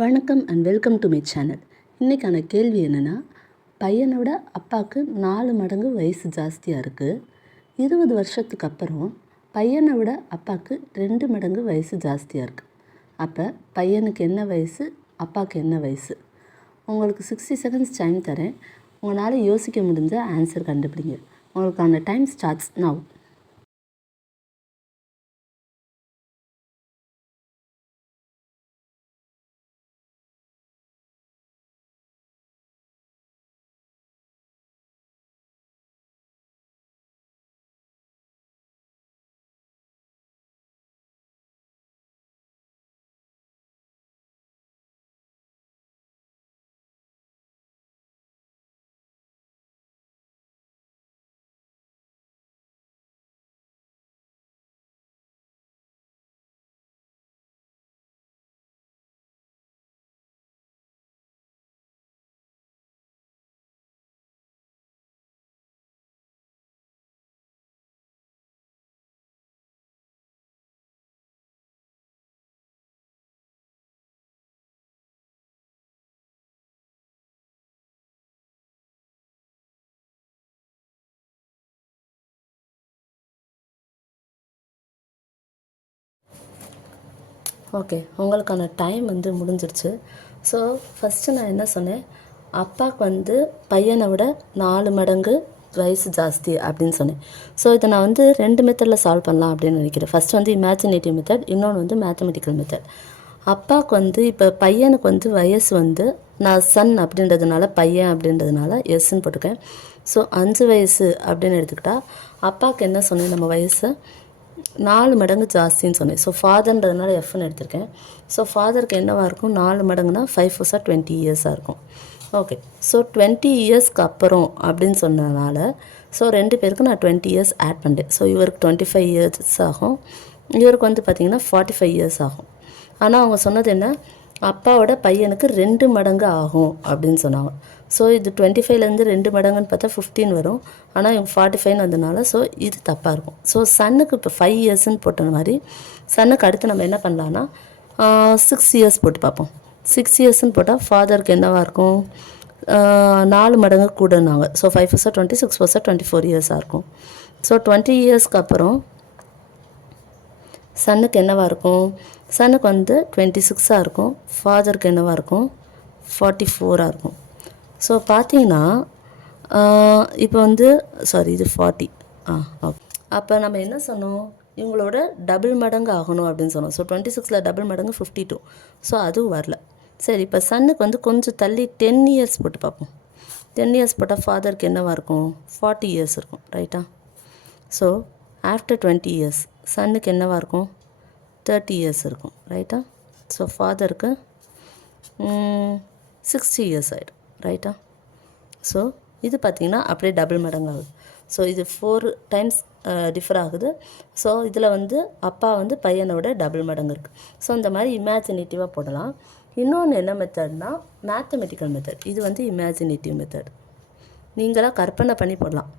வணக்கம் and welcome to my channel. இன்றைக்கான கேள்வி என்னென்னா, பையனோட அப்பாவுக்கு 4 மடங்கு வயசு ஜாஸ்தியாக இருக்குது. 20 வருஷத்துக்கு அப்புறம் பையனை விட அப்பாவுக்கு 2 மடங்கு வயசு ஜாஸ்தியாக இருக்குது. அப்போ பையனுக்கு என்ன வயசு, அப்பாவுக்கு என்ன வயசு? உங்களுக்கு 60 செகண்ட்ஸ் டைம் தரேன். உங்களால் யோசிக்க முடிஞ்ச ஆன்சர் கண்டுபிடிங்க. உங்களுக்கான டைம் ஸ்டார்ட்ஸ் நவ். ஓகே, உங்களுக்கான டைம் முடிஞ்சிடுச்சு. ஸோ ஃபஸ்ட்டு நான் என்ன சொன்னேன், அப்பாவுக்கு பையனை விட 4 மடங்கு வயசு ஜாஸ்தி அப்படின்னு சொன்னேன். ஸோ இதை நான் 2 மெத்தடில் சால்வ் பண்ணலாம் அப்படின்னு நினைக்கிறேன். ஃபஸ்ட் இமேஜினேட்டிவ் மெத்தட், இன்னொன்று மேத்தமெட்டிக்கல் மெத்தட். அப்பாவுக்கு இப்போ பையனுக்கு வயசு நான் சன் அப்படின்றதுனால, பையன் அப்படின்றதுனால எஸ்ன்னு போட்டுக்கேன். ஸோ 5 வயசு அப்படின்னு எடுத்துக்கிட்டால் அப்பாவுக்கு என்ன சொன்னேன், நம்ம வயசு 4 மடங்கு ஜாஸ்தின்னு சொன்னேன். ஸோ ஃபாதர்ன்றதுனால எஃப்னு எடுத்திருக்கேன். ஸோ ஃபாதருக்கு என்னவாக இருக்கும், 4 மடங்குனா 5 4 20 இயர்ஸாக இருக்கும். ஓகே, ஸோ 20 இயர்ஸ்க்கு அப்புறம் அப்படின்னு சொன்னதுனால ஸோ 2 பேருக்கு நான் 20 இயர்ஸ் ஆட் பண்ணிட்டேன். ஸோ இவருக்கு 25 இயர்ஸ் ஆகும், இவருக்கு பார்த்திங்கன்னா 45 இயர்ஸ் ஆகும். ஆனால் அவங்க சொன்னது என்ன, அப்பாவோட பையனுக்கு 2 மடங்கு ஆகும் அப்படின்னு சொன்னாங்க. ஸோ இது 25லேருந்து 2 மடங்குன்னு பார்த்தா 15 வரும். ஆனால் இவங்க 45 வந்ததுனால ஸோ இது தப்பாக இருக்கும். ஸோ சன்னுக்கு இப்போ 5 இயர்ஸ்ன்னு போட்ட மாதிரி சன்னுக்கு அடுத்து நம்ம என்ன பண்ணலான்னா 6 இயர்ஸ் போட்டு பார்ப்போம். 6 இயர்ஸ்ன்னு போட்டால் ஃபாதருக்கு என்னவாக இருக்கும், 4 மடங்கு கூடனாங்க. ஸோ 5 4 20, 6 4 24 இயர்ஸாக இருக்கும். ஸோ 20 இயர்ஸ்க்கு அப்புறம் சன்னுக்கு என்னவாக இருக்கும், சன்னுக்கு 26ஆக இருக்கும், ஃபாதருக்கு என்னவாக இருக்கும் 44ஆக இருக்கும். ஸோ பார்த்தீங்கன்னா இப்போ சாரி இது 40. ஓகே, அப்போ நம்ம என்ன சொன்னோம், இவங்களோட டபுள் மடங்கு ஆகணும் அப்படின்னு சொன்னோம். ஸோ 26ல் டபுள் மடங்கு 52. ஸோ அதுவும் வரல. சரி, இப்போ சன்னுக்கு கொஞ்சம் தள்ளி 10 இயர்ஸ் போட்டு பார்ப்போம். 10 இயர்ஸ் போட்டால் ஃபாதருக்கு என்னவாக இருக்கும், 40 இயர்ஸ் இருக்கும். ரைட்டா? ஸோ ஆஃப்டர் 20 இயர்ஸ் சன்னுக்கு என்னவாக இருக்கும், 30 இயர்ஸ் இருக்கும். ரைட்டா? ஸோ ஃபாதருக்கு 60 இயர்ஸ் ஆகிடும். ரைட்டா? ஸோ இது பார்த்திங்கன்னா அப்படியே டபுள் மடங்கு ஆகுது. ஸோ இது 4 டைம்ஸ் டிஃபர் ஆகுது. ஸோ இதில் அப்பா பையனோட டபுள் மடங்கு இருக்குது. ஸோ இந்த மாதிரி இமேஜினேட்டிவாக போடலாம். இன்னொன்று என்ன மெத்தட்னா மேத்தமெட்டிக்கல் மெத்தட். இது இமேஜினேட்டிவ் மெத்தட். நீங்களாக கற்பனை பண்ணி போடலாம்.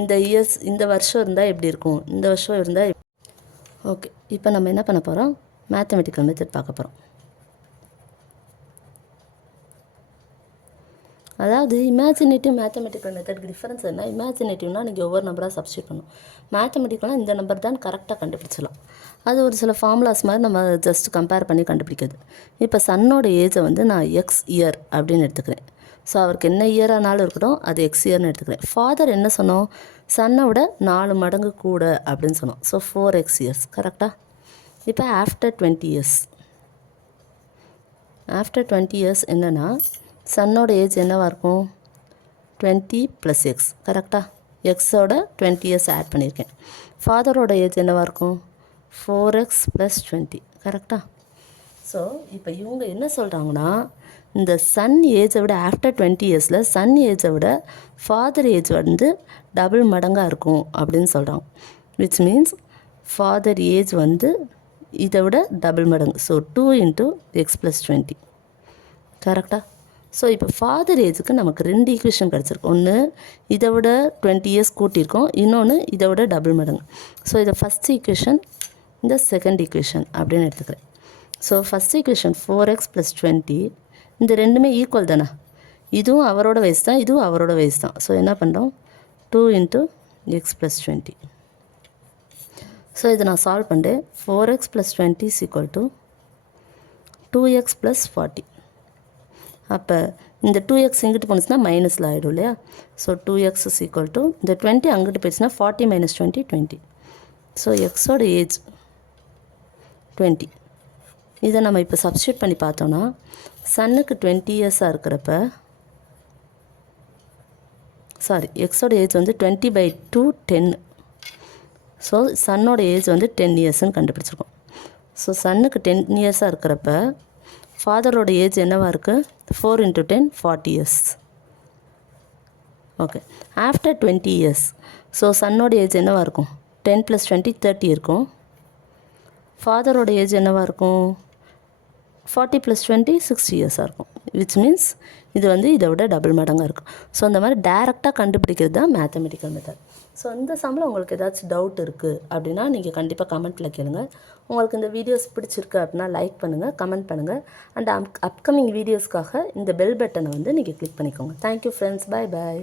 இந்த இயர்ஸ், இந்த வருஷம் இருந்தால் எப்படி இருக்கும், இந்த வருஷம் இருந்தால். ஓகே, இப்போ நம்ம என்ன பண்ண போகிறோம், மேத்தமெட்டிக்கல் மெத்தட் பார்க்க போகிறோம். அதாவது இமேஜினேட்டிவ் மேத்தமெட்டிக்கல் மெத்தடுக்கு டிஃபரன்ஸ் என்ன, இமேஜினேட்டிவ்னால் நீங்கள் ஒவ்வொரு நம்பராக சப்ஸ்டியூட் பண்ணணும். மேத்தமெட்டிக்கலாக இந்த நம்பர் தான் கரெக்டாக கண்டுபிடிச்சலாம். அது ஒரு சில ஃபார்முலாஸ் மாதிரி நம்ம ஜஸ்ட் கம்பேர் பண்ணி கண்டுபிடிக்கிறது. இப்போ சன்னோட ஏஜை நான் எக்ஸ் இயர் அப்படின்னு எடுத்துக்கிறேன். ஸோ அவருக்கு என்ன இயர் ஆனாலும் இருக்கட்டும், அது எக்ஸ் இயர்னு எடுத்துக்கிறேன். ஃபாதர் என்ன சொன்னோம், சன்னை விட 4 மடங்கு கூட அப்படின்னு சொன்னோம். So 4x years. கரெக்டாக? இப்போ ஆஃப்டர் 20 இயர்ஸ், ஆஃப்டர் 20 இயர்ஸ் என்னென்னா சன்னோட ஏஜ் என்னவாக இருக்கும், 20 + x. கரெக்டாக? எக்ஸோட 20 இயர்ஸ் ஆட் பண்ணியிருக்கேன். ஃபாதரோட ஏஜ் என்னவாக இருக்கும், 4x + 20. கரெக்டாக? ஸோ இப்போ இவங்க என்ன சொல்கிறாங்கன்னா, இந்த சன் ஏஜை விட ஆஃப்டர் 20 இயர்ஸில் சன் ஏஜை விட ஃபாதர் ஏஜ் டபுள் மடங்காக இருக்கும் அப்படின்னு சொல்கிறாங்க. விச் மீன்ஸ் ஃபாதர் ஏஜ் இதை விட டபுள் மடங்கு. So 2 × x + 20. கரெக்டாக? ஸோ இப்போ ஃபாதர் ஏஜுக்கு நமக்கு 2 ஈக்குவேஷன் கிடச்சிருக்கு. ஒன்று இதை விட 20 இயர்ஸ் கூட்டியிருக்கோம், இன்னொன்று இதை விட டபுள் மடங்கு. ஸோ இதை ஃபஸ்ட் ஈக்குவேஷன், இந்த செகண்ட் ஈக்குவேஷன் அப்படின்னு எடுத்துக்கிறேன். ஸோ ஃபஸ்ட் ஈக்குவேஷன் 4x + 20 இந்த ரெண்டுமே ஈக்குவல் தானே, இதுவும் அவரோட வயசு தான், இதுவும் அவரோட வயசு தான். ஸோ என்ன பண்ணுறோம், 2 × x + 20. ஸோ இதை நான் சால்வ் பண்ணுறேன். 4x + 20 = 2x + 40. அப்போ இந்த 2x இங்கிட்டு போணுச்சுன்னா மைனஸில் ஆகிடும் இல்லையா. ஸோ 2x = இந்த 20 அங்கிட்டு போயிடுச்சுன்னா 40 - 20 20. ஸோ எக்ஸோட ஏஜ் 20. இதை நம்ம இப்போ சப்ஸ்டியூட் பண்ணி பார்த்தோன்னா சன்னுக்கு 20 இயர்ஸாக இருக்கிறப்ப, சாரி எக்ஸோட ஏஜ் வந்து 20/2 10. ஸோ சன்னோட ஏஜ் வந்து 10 இயர்ஸ்ன்னு கண்டுபிடிச்சிருக்கோம். ஸோ சன்னுக்கு 10 இயர்ஸாக இருக்கிறப்ப ஃபாதரோட ஏஜ் என்னவாக இருக்குது, 4 × 10 40 years. Okay, after 20 years so சன்னோட ஏஜ் என்னவாக இருக்கும், 10 + 20 30 இருக்கும். ஃபாதரோட ஏஜ் என்னவாக இருக்கும், 40 + 20 60 இயர்ஸாக இருக்கும். விச் மீன்ஸ் இது வந்து இதை விட டபுள் மடங்காக இருக்கும். ஸோ இந்த மாதிரி டேரெக்டாக கண்டுபிடிக்கிறது தான் மேத்தமெட்டிக்கல் மெத்தட். ஸோ இந்த சம்மில் உங்களுக்கு ஏதாச்சும் டவுட் இருக்குது அப்படின்னா நீங்கள் கண்டிப்பாக கமெண்ட்டில் கேளுங்க. உங்களுக்கு இந்த வீடியோஸ் பிடிச்சிருக்கு அப்படின்னா லைக் பண்ணுங்கள், கமெண்ட் பண்ணுங்கள். அண்ட் அப்கமிங் வீடியோஸ்க்காக இந்த பெல் பட்டனை வந்து நீங்கள் கிளிக் பண்ணிக்கோங்க. Thank you friends, bye bye.